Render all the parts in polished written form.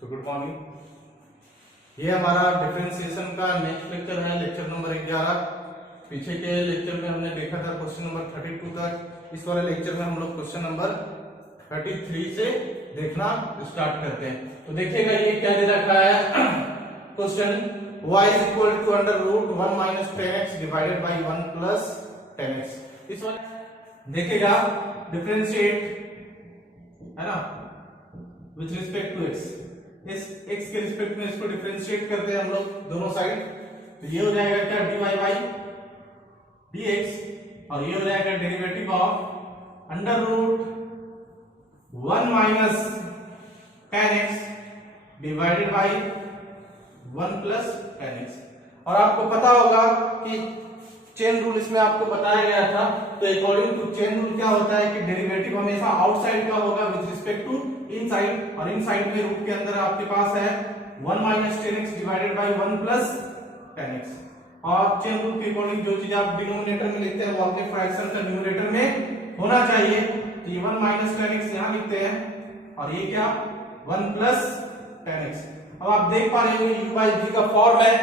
तो good morning. ये हमारा डिफरेंशिएशन का नेक्स्ट लेक्चर है, लेक्चर नंबर 11। पीछे के लेक्चर में हमने देखा था क्वेश्चन नंबर 32 तक। इस वाले लेक्चर में हम लोग क्वेश्चन नंबर 33 से देखना स्टार्ट करते हैं। तो देखिएगा ये क्या दे रखा है question, y is equal to under root 1 minus 10x divided by 1 plus 10x। इस वाले देखिएगा डिफरेंशिएट है ना विथ रिस्पेक्ट टू x, इस x के रिस्पेक्ट में इसको डिफरेंशिएट करते हैं हम लोग दोनों साइड। तो ये हो जाएगा क्या dy by dx और ये हो जाएगा derivative of under root 1 minus 10x divided by 1 plus 10x। और आपको पता होगा कि चेन रूल इसमें आपको बताया गया था। तो अकॉर्डिंग टू चेन रूल क्या होता है कि डेरिवेटिव हमेशा आउटसाइड का होगा विद रिस्पेक्ट टू इनसाइड, और इनसाइड में रूट के अंदर आपके पास है 1 minus 10x divided by 1 plus 10x। और चेन रूल के अकॉर्डिंग जो चीज आप डिनोमिनेटर में लिखते हैं वो आपके फ्रैक्शन का न्यूमरेटर में होना चाहिए। तो ये 1 माइनस 10x यहां लिखते हैं और ये क्या 1 प्लस 10x। अब आप देख पा रहे हैं u बाई v का फॉर्म है।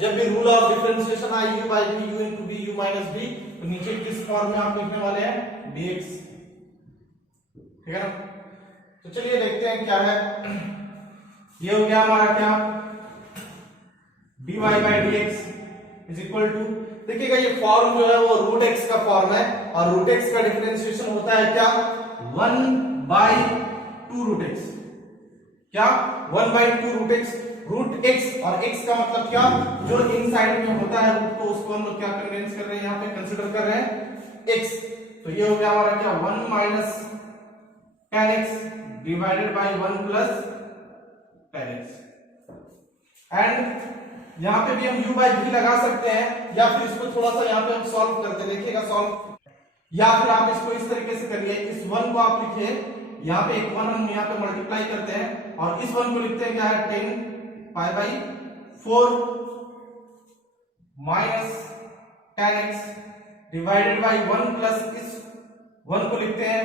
जब भी रूल ऑफ डिफरेंशिएशन आए u by v u into v u minus v, तो नीचे किस फॉर्म में आप लिखने वाले हैं dx, ठीक है ना। तो चलिए देखते हैं क्या है। ये हो गया हमारा क्या dy by dx is equal to, देखिएगा ये फॉर्म जो है वो रूट x का फॉर्म है और रूट x का डिफरेंशिएशन होता है क्या 1 बाई 2 रूट x। क्या 1 by 2 root x, root x और x का मतलब क्या जो इनसाइड में होता है रूट को उसको हम लोग क्या कन्वेंस कर रहे हैं, यहाँ पे कंसीडर कर रहे हैं x। तो ये हो गया हमारा क्या 1 minus 10x divided by 1 plus 10x। And यहां पे भी हम u बाई v लगा सकते हैं या फिर इसको थोड़ा सा यहां पे हम सॉल्व करते, देखिएगा सॉल्व, या फिर आप इसको इस तरीके से करिए, इस 1 को आप लिखिए, यहाँ पे एक 1 हम यहाँ पे मल्टीप्लाई करते हैं और इस 1 को लिखते हैं क्या है 10 पाई by 4 minus 10x divided by 1 plus इस 1 को लिखते हैं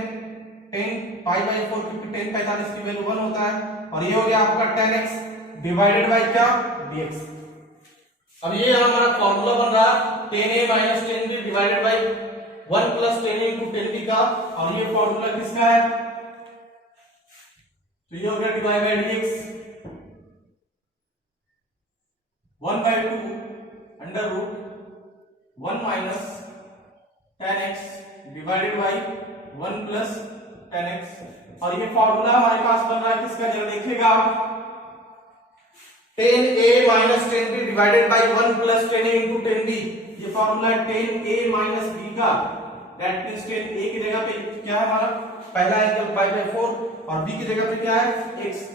10 पाई बाई 4, क्योंकि 10 45 की वैल्यू 1 होता है। और ये हो गया आपका 10x डिवाइडेड बाई क्या dx। अब ये हमारा फॉर्मूला बन रहा 10a minus 10b divided by 1 plus 10a into 10b का, और ये फॉर्मूला किसका है, तो ये हो गया dy by dx 1 by 2 under root 1 minus 10x divided by 1 plus 10x। और ये फॉर्मूला हमारे पास बन रहा है किसका, जरा देखिएगा 10a minus 10b divided by 1 plus 10a into 10b। ये फॉर्मूला है 10a माइनस b का, दैट मींस 10a की जगह पे क्या है हमारा पहला एंगल पाई बाई 4 और b की जगह पे क्या है x।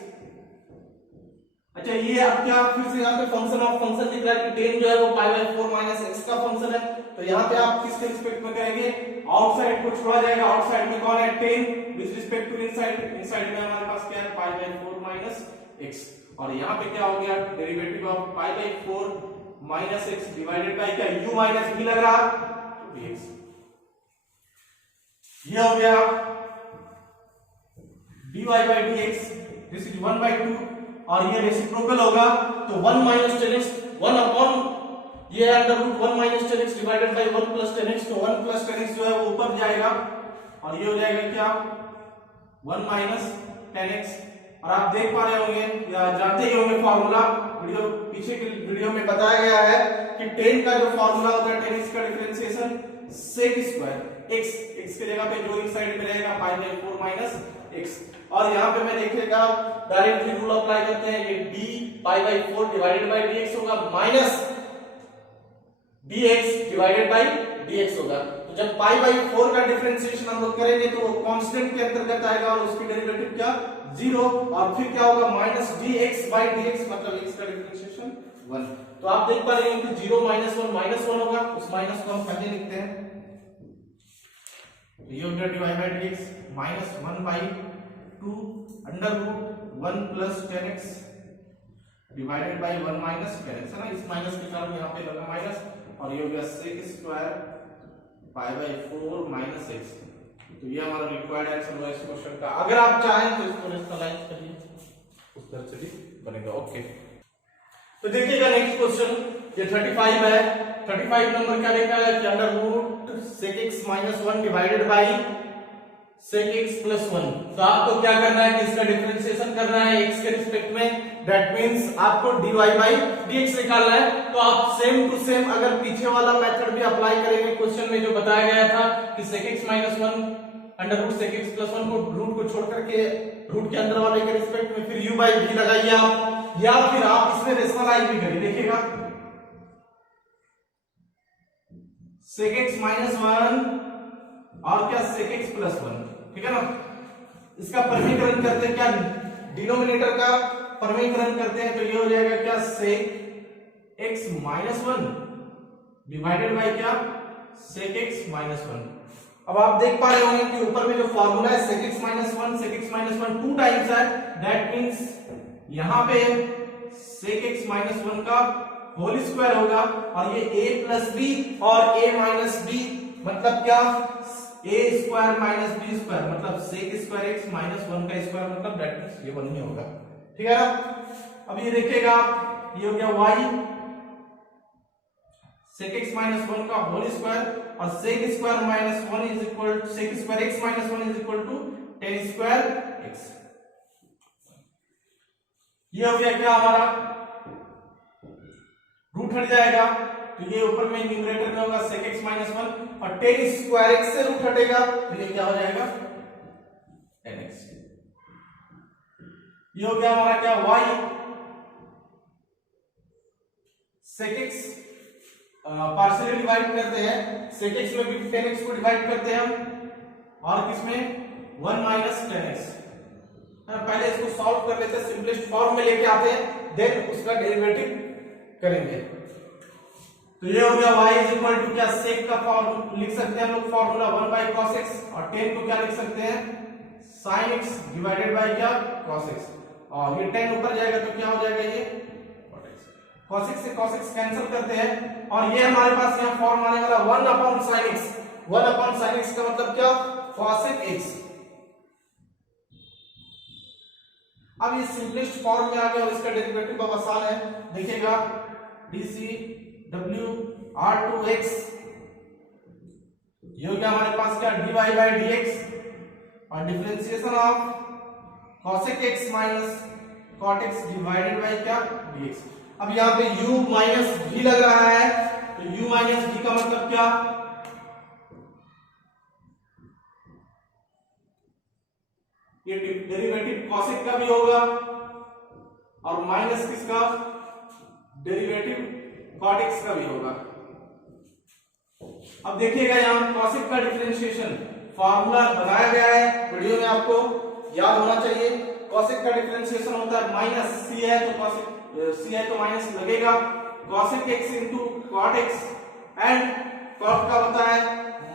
अच्छा ये अब क्या फिर से यहाँ पे फंक्शन ऑफ फंक्शन दिख रहा है कि 10 जो है वो पाई बाई 4 माइनस x का फंक्शन है। तो यहाँ पे आप किसके रिस्पेक्ट में करेंगे, आउटसाइड को छोड़ा जाएगा, आउटसाइड में कौन है 10 with respect to inside, inside में हमारे पास क्या है पाई बाई 4 माइनस x। और यहाँ पे क्या हो गया derivative of pi by 4 minus x divided by क्या u माइनस v लग रहा तो dx। ये हो गया dy by dx, this is 1 by 2 और ये रेसिप्रोकल होगा तो 1 माइनस 10x 1 अपॉन ये under root 1 minus 10x divided by 1 plus 10x, तो 1 प्लस 10x जो है वो ऊपर जाएगा और ये हो जाएगा क्या 1 माइनस 10x। और आप देख पा रहे होंगे या जानते ही होंगे फॉर्मूला, वीडियो पीछे के वीडियो में बताया गया है कि 10 का जो फॉर्मूला होता है 10x का differentiation sec square x, x की जगह पे जो इस साइड में रहेगा पाई बाई 4 माइनस x। और यहाँ पे मैं देखिएगा डायरेक्टली रूल अप्लाई करते हैं, ये d pi by 4 divided by dx होगा minus dx divided by dx होगा। तो जब पाई बाई 4 का डिफरेंशिएशन हम लोग करेंगे तो वो कांस्टेंट के अंतर्गत आएगा और उसकी डेरिवेटिव क्या 0, और फिर क्या होगा माइनस dx बाई dx, मतलब x का डिफरेंशिएशन 1। तो आप देख पा रहे हैं कि 0 माइनस 1 माइनस 1 होगा, उस माइनस को हम पहले लिखते हैं। तो ये हो गया dy by dx minus 1 by 2 under root 1 plus 10x divided by 1 minus 10x है ना, इस माइनस के कारण यहाँ पे लगा माइनस, और ये हो गया sec square pi by 4 minus x। तो ये हमारा रिक्वायर्ड आंसर हुआ इस क्वेश्चन का। अगर आप चाहें तो इसको रेशनलाइज करिए। उधर से भी बनेगा। ओके, तो देखिएगा नेक्स्ट क्वेश्चन, ये 35 है। 35 नंबर क्या लिखा है कि under root sec x minus 1 divided by sec x plus 1। तो आपको क्या करना है कि इसका डिफरेंशिएशन करना है एक्स के रिस्पेक्ट में, दैट मींस आपको dy बाई dx निकालना है। तो आप सेम टू सेम अगर पीछे वाला मेथड भी अप्लाई करेंगे क्वेश्चन में जो बताया गया था कि sec x minus 1 under root sec x plus 1 को रूट को छोड़ करके रूट के अंदर वाले के रिस्पेक्ट में फिर u बाई v लगाइए आप, या फिर आप इसमें रेशनलाइज भी करिए। देखिएगा सेक एक्स माइनस 1 और क्या सेक एक्स प्लस 1, ठीक है ना। इसका परमीकरण करते हैं, क्या डिनोमिनेटर का परमीकरण करते हैं, तो ये हो जाएगा क्या sec x minus 1 divided by क्या सेक एक्स माइनस 1। अब आप देख पा रहे होंगे कि ऊपर में जो फॉर्मूला है sec x minus 1 sec x minus 1 2 times है, दैट मींस यहां पे सेक एक्स माइनस 1 का होल स्क्वायर होगा, और ये a प्लस बी और a माइनस बी मतलब क्या a square minus B square, मतलब सेक स्क्वायर एक्स माइनस 1 का स्क्वायर, मतलब दैट मींस ये 1 ही होगा, ठीक है ना। अब ये देखिएगा ये हो गया y सेक एक्स माइनस 1 का होल स्क्वायर, और sec square minus 1 is equal to sec square x minus 1 is equal to tan square x. ये हो गया क्या हमारा, रूट हट जाएगा, तो ये ऊपर में न्यूमरेटर में होगा सेक एक्स माइनस 1 और tan स्क्वायर एक्स से रूट हटेगा, तो ये क्या हो जाएगा tan x। ये हो गया हमारा क्या y sec x partially divide करते हैं, सेक एक्स में भी tan x को डिवाइड करते हैं हम, और किसमें 1 माइनस tan x। पहले इसको सॉल्व कर लेते हैं, सिंपलेस्ट फॉर्म में लेके आते हैं, देन उसका डेरिवेटिव करेंगे। तो ये हो गया y इज इक्वल टू क्या सेक का फॉर्म लिख सकते हैं हम लोग फॉर्मूला 1 बाई cos x, और tan को क्या लिख सकते हैं sin x डिवाइडेड बाई क्या cos x, और ये tan ऊपर जाएगा तो क्या हो जाएगा ये cot x। cos x से cos x कैंसिल करते हैं, और ये हमारे पास यहाँ फॉर्म आने वाला 1 upon sin x। 1 upon sin x का मतलब क्या cosec x। अब ये सिंपलेस्ट फॉर्म में आ गया, और इसका डेरिवेटिव बहुत आसान है। देखिएगा dc w r2x, ये हो गया हमारे पास क्या dy बाई dx, और differentiation of cosec x minus cot x divided by क्या dx। अब यहाँ पे u माइनस v लग रहा है, तो u माइनस v का मतलब क्या, ये डेरिवेटिव cosec का भी होगा, और माइनस किसका डेरिवेटिव cot x का भी होगा। अब देखिएगा यहाँ cosec का डिफरेंशिएशन फार्मूला बनाया गया है वीडियो में, आपको याद होना चाहिए। cosec का डिफरेंशिएशन होता है माइनस c है तो cosec c है तो माइनस लगेगा, cosec x into cot x, and cot का होता है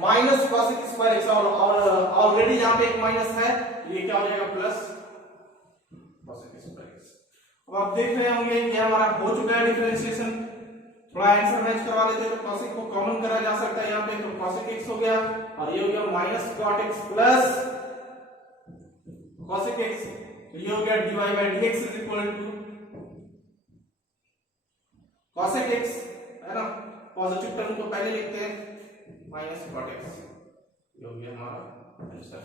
माइनस cosec स्क्वायर x, और ऑलरेडी यहाँ पे एक माइनस है, ये क्या हो जाएगा प्लस cosec स्क्वायर x। अब आप देख रहे होंगे ये हमारा हो चुका है डिफरेंशिएशन, थोड़ा आंसर मैच करवा लेते हैं तो cosec को कॉमन करा जा सकता है यहाँ पे, तो cosec x हो गया, और ये हो गया minus cot x plus cosec x, तो ये हो गया dy by dx is equal to cosec x, है ना, पॉजिटिव टर्म को पहले लिखते हैं माइनस cot x, ये हो गया हमारा आंसर।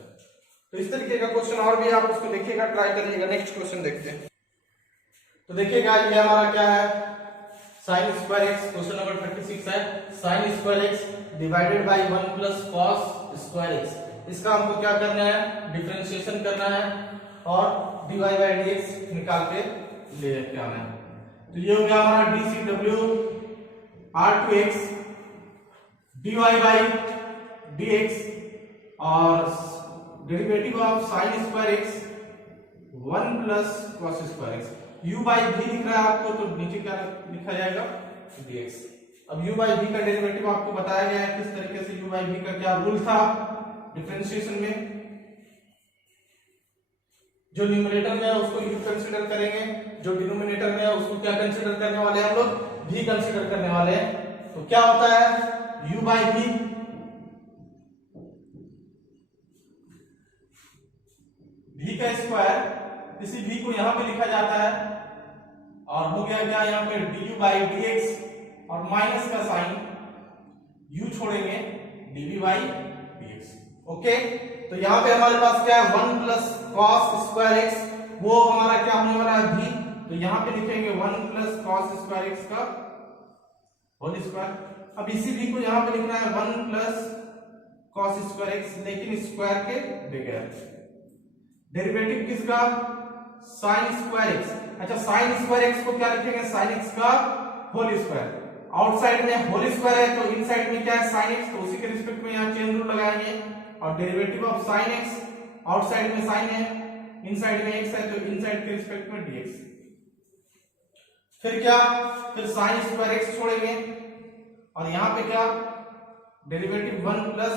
तो इस तरीके का क्वेश्चन और भी आप उसको देखिएगा, ट्राई करिएगा। नेक्स्ट क्वेश्चन देखते हैं। तो देखिएगा ये हमारा क्या है sin square x, question number 36 है sin square x divided by 1 plus cos square x। इसका हमको क्या करना है डिफरेंशिएशन करना है, और dy बाई dx निकाल के लेके आना है। तो ये हो गया हमारा dcw r2x dy by dx, और derivative of sin square x 1 plus cos square x, u by v लिख रहा है आपको, तो नीचे क्या लिखा जाएगा dx। अब u बाई v का डेरिवेटिव आपको बताया गया है किस तरीके से, u बाई v का क्या रूल था डिफरेंशिएशन में, जो न्यूमरेटर में है उसको u कंसीडर करेंगे, जो डिनोमिनेटर में है उसको क्या कंसीडर करने वाले हैं हम लोग v कंसीडर करने वाले हैं। तो क्या होता है u बाई v v का स्क्वायर इसी v को यहाँ पे लिखा जाता है और हो गया क्या यहाँ पे du by dx और माइनस का साइन u छोड़ेंगे dv by dx। ओके, तो यहाँ पे हमारे पास क्या है 1 प्लस cos स्क्वायर x, वो हमारा क्या होने वाला है v, तो यहाँ पे लिखेंगे 1 प्लस cos स्क्वायर x का होल स्क्वायर। अब इसी v को यहाँ पे लिखना है 1 प्लस cos स्क्वायर x, लेकिन स्क्वायर के बगैर। डेरिवेटिव किसका? sin square x। अच्छा, sin स्क्वायर x को क्या लिखेंगे? sin x का होल स्क्वायर। आउटसाइड में होल स्क्वायर है तो इनसाइड में क्या है? sin x, तो उसी के रिस्पेक्ट में यहाँ चेन रूल लगाएंगे और derivative of sin x, outside में sin है, इनसाइड में x है तो इनसाइड के रिस्पेक्ट में dx। फिर क्या? फिर sin स्क्वायर x छोड़ेंगे और यहाँ पे क्या? Derivative 1 plus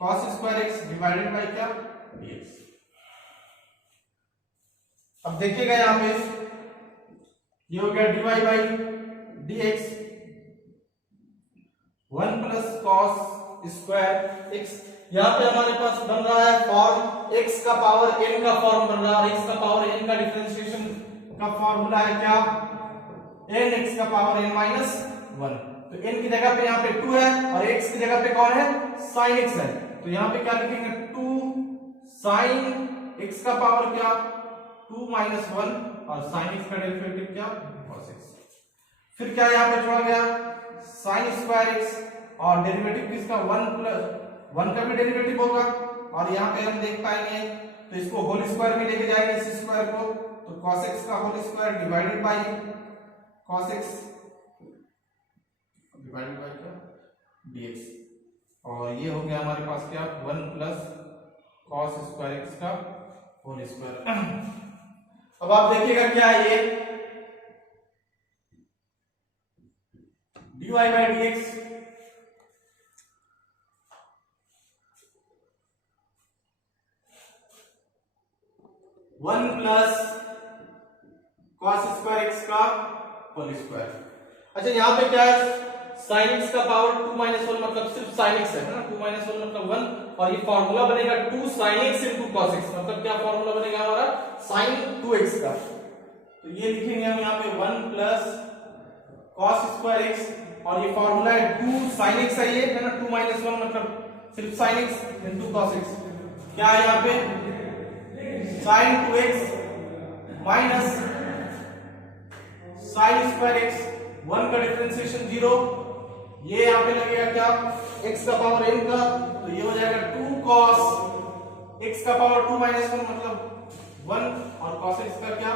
cos square x divided by क्या? dx। अब देखिएगा यहाँ पे ये हो गया dy by dx 1 plus cos square x। यहाँ पे हमारे पास बन रहा है फॉर्म x का पावर n का फॉर्म बन रहा है और x का पावर n का डिफरेंशिएशन का फॉर्मूला है क्या? n x का पावर n माइनस 1। तो n की जगह पे यहाँ पे 2 है और x की जगह पे कौन है? sin x है, तो यहाँ पे क्या लिखेंगे? 2 sin x का पावर क्या? 2 माइनस 1 और sin x का डेरिवेटिव क्या? cos x। फिर क्या यहाँ पे छोड़ा गया? sin स्क्वायर x और डेरिवेटिव किसका? 1 प्लस 1 का भी डेरिवेटिव होगा और यहाँ पे हम देख पाएंगे तो इसको होल स्क्वायर में लेके जाएंगे इस स्क्वायर को, तो cos x का whole square divided by cos x divided by क्या? dx। और ये हो गया हमारे पास क्या? 1 प्लस cos स्क्वायर x का होल स्क्वायर। अब आप देखिएगा क्या है ये dy by dx 1 plus cos square x का होल स्क्वायर। अच्छा, यहाँ पे क्या है? sin x का पावर 2 माइनस 1 मतलब सिर्फ sin x है ना, 2 माइनस 1 मतलब 1 और ये फॉर्मूला बनेगा 2 sin x into cos x, मतलब क्या फॉर्मूला बनेगा हमारा? sin 2x का। तो ये लिखेंगे हम यहाँ पे 1 प्लस cos स्क्वायर x और ये फॉर्मूला है 2 sin x है, ये है ना, 2 माइनस 1 मतलब सिर्फ sin x into cos x। क्या है यहाँ पे? sin 2x minus sin square x, 1 का डिफरेंशिएशन 0, ये यहाँ पे लगेगा क्या? x का पावर n का, तो ये हो जाएगा 2 cos x का पावर 2 माइनस 1 मतलब 1 और cos x का क्या?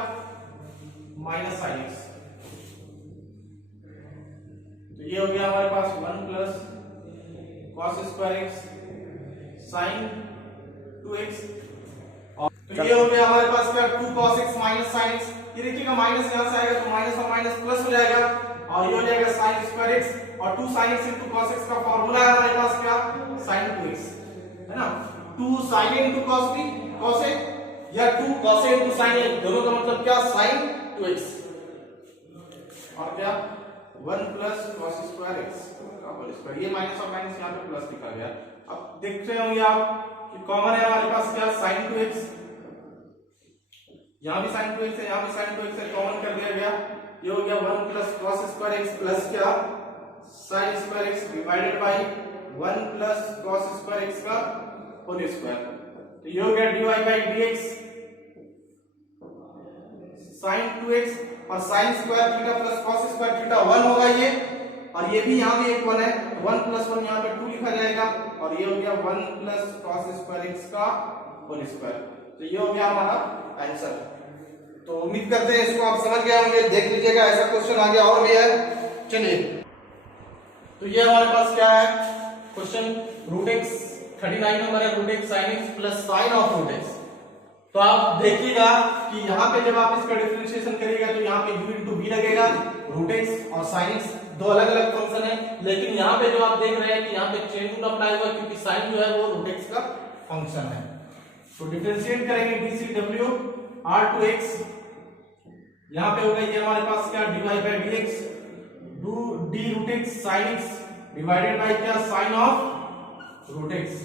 Minus sin x। तो ये हो गया हमारे पास 1 plus cos square x sin 2x और तो ये हो गया हमारे पास क्या? 2 cos x minus sin x। ये देखिएगा माइनस यहां से आएगा तो माइनस और माइनस प्लस हो जाएगा और ये हो जाएगा sin स्क्वायर x और 2 sin x into cos x का फॉर्मूला है हमारे पास क्या? sin 2x है ना, 2 sin a into cos b cos a या 2 cos a into sin a, दोनों का मतलब क्या? sin 2x और क्या? 1 प्लस cos स्क्वायर x का होल स्क्वायर। ये माइनस और माइनस यहाँ पे प्लस लिखा गया। अब देख रहे होंगे आप कि कॉमन है हमारे पास क्या? sin 2x, यहाँ भी sin 2x है, यहाँ भी sin 2x है, कॉमन कर दिया गया। ये हो गया 1 plus cos square x plus क्या? sin square x divided bye 1 plus cos square x का होल स्क्वायर। तो ये हो गया dy by dx sin 2x और sin square theta plus cos square theta 1 होगा ये, और ये भी यहाँ भी एक 1 है, 1 प्लस 1 यहाँ पे 2 लिखा जाएगा और ये हो गया 1 प्लस cos स्क्वायर x का होल स्क्वायर। तो ये हो गया हमारा आंसर। तो उम्मीद करते हैं इसको आप समझ गए होंगे। देख लीजिएगा ऐसा क्वेश्चन आ गया और भी है। चलिए, तो ये हमारे पास क्या है? क्वेश्चन रूट एक्स 39 नंबर है, root x sine x plus sine of root x. तो आप देखिएगा कि यहाँ पे जब आप इसका डिफरेंशिएशन करिएगा तो यहाँ पे u इंटू बी लगेगा, रूट एक्स और साइन एक्स दो अलग अलग फंक्शन है, लेकिन यहाँ पे जो आप देख रहे हैं कि यहाँ पे चेन रूल अप्लाई हुआ क्योंकि साइन जो है वो रूट एक्स का फंक्शन है। तो डिफरेंशिएट करेंगे dcw r2x, यहाँ पे होगा ये हमारे पास क्या? dy by dx d root x sine x divided by क्या? Sine of root x.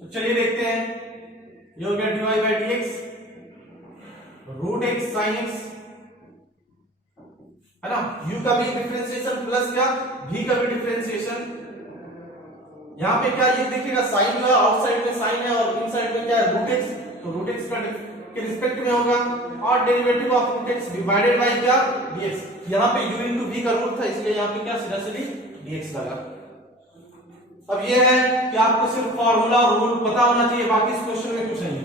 तो चलिए देखते हैं ये हो गया dy बाई dx रूट x sin x, है ना। u का भी डिफरेंशिएशन प्लस क्या v का भी डिफरेंशिएशन। यहाँ पे क्या ये देखिएगा साइन जो है आउटसाइड में साइन है और इनसाइड में क्या है रूट x, तो रूट x का के रिस्पेक्ट में होगा और derivative of root x divided by क्या dx। यहाँ पे u into v का रूट था इसलिए यहाँ पे क्या सीधा सीधी dx लगा। अब ये है कि आपको सिर्फ फार्मूला और रूल पता होना चाहिए, बाकी इस क्वेश्चन में कुछ नहीं है।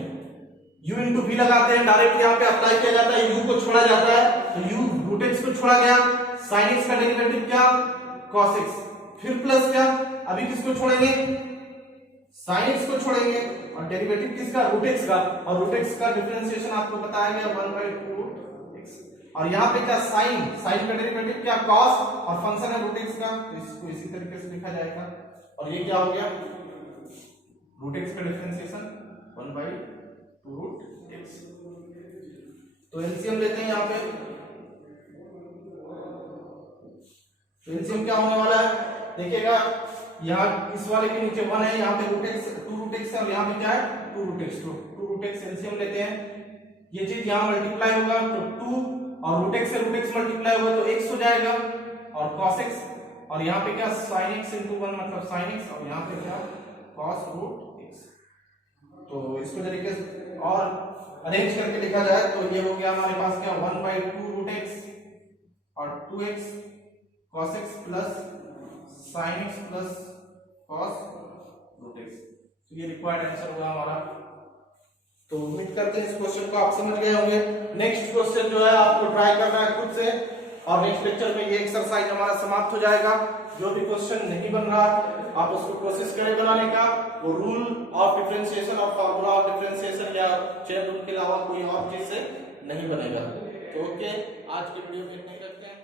u into v लगाते हैं, डायरेक्ट यहाँ पे अप्लाई किया जाता है, u को छोड़ा जाता है तो u रूट x को छोड़ा गया, sin x का डेरिवेटिव क्या cos x, फिर प्लस क्या अभी किसको छोड़ेंगे sin x को छोड़ेंगे और डेरिवेटिव किसका रूट x का, और रूट x का डिफरेंशिएशन आपको बताया गया 1/2 x। और यहाँ पे क्या sin का डेरिवेटिव क्या cos और फंक्शन है रूट x का, तो इसको इसी तरीके से लिखा जाएगा। और ये क्या हो गया रूट x का डिफरेंशिएशन 1/2 रूट x। तो एलसीएम लेते हैं यहाँ पे, तो एलसीएम क्या होने वाला है देखिएगा, यहाँ इस वाले के नीचे 1 है, यहाँ पे रूट x 2 रूट x है और यहाँ पे क्या है 2 रूट x। तो 2 रूट x एलसीएम लेते हैं, ये चीज यहाँ मल्टीप्लाई होगा तो 2 और रूट x से रूट x मल्टीप्लाई होगा तो x हो जाएगा और cos x, और यहाँ पे क्या sin x into 1 मतलब sin x और यहाँ पे क्या cos रूट x। तो इसको तरीके से और अरेंज करके लिखा जाए तो ये हो गया हमारे पास क्या 1/2 रूट x और 2x cos x plus sin x plus cos root x। तो ये रिक्वायर्ड आंसर होगा हमारा। तो उम्मीद करते हैं इस क्वेश्चन को आप समझ गए होंगे। नेक्स्ट क्वेश्चन जो है आपको ट्राई करना है खुद से और नेक्स्ट लेक्चर में ये एक्सरसाइज हमारा समाप्त हो जाएगा। जो भी क्वेश्चन नहीं बन रहा आप उसको कोशिश करें बनाने का, वो रूल ऑफ डिफरेंशिएशन और फार्मूला ऑफ डिफरेंशिएशन या चेन रूल के अलावा कोई और चीज से नहीं बनेगा। तो ओके, आज की वीडियो में इतना ही रखते हैं।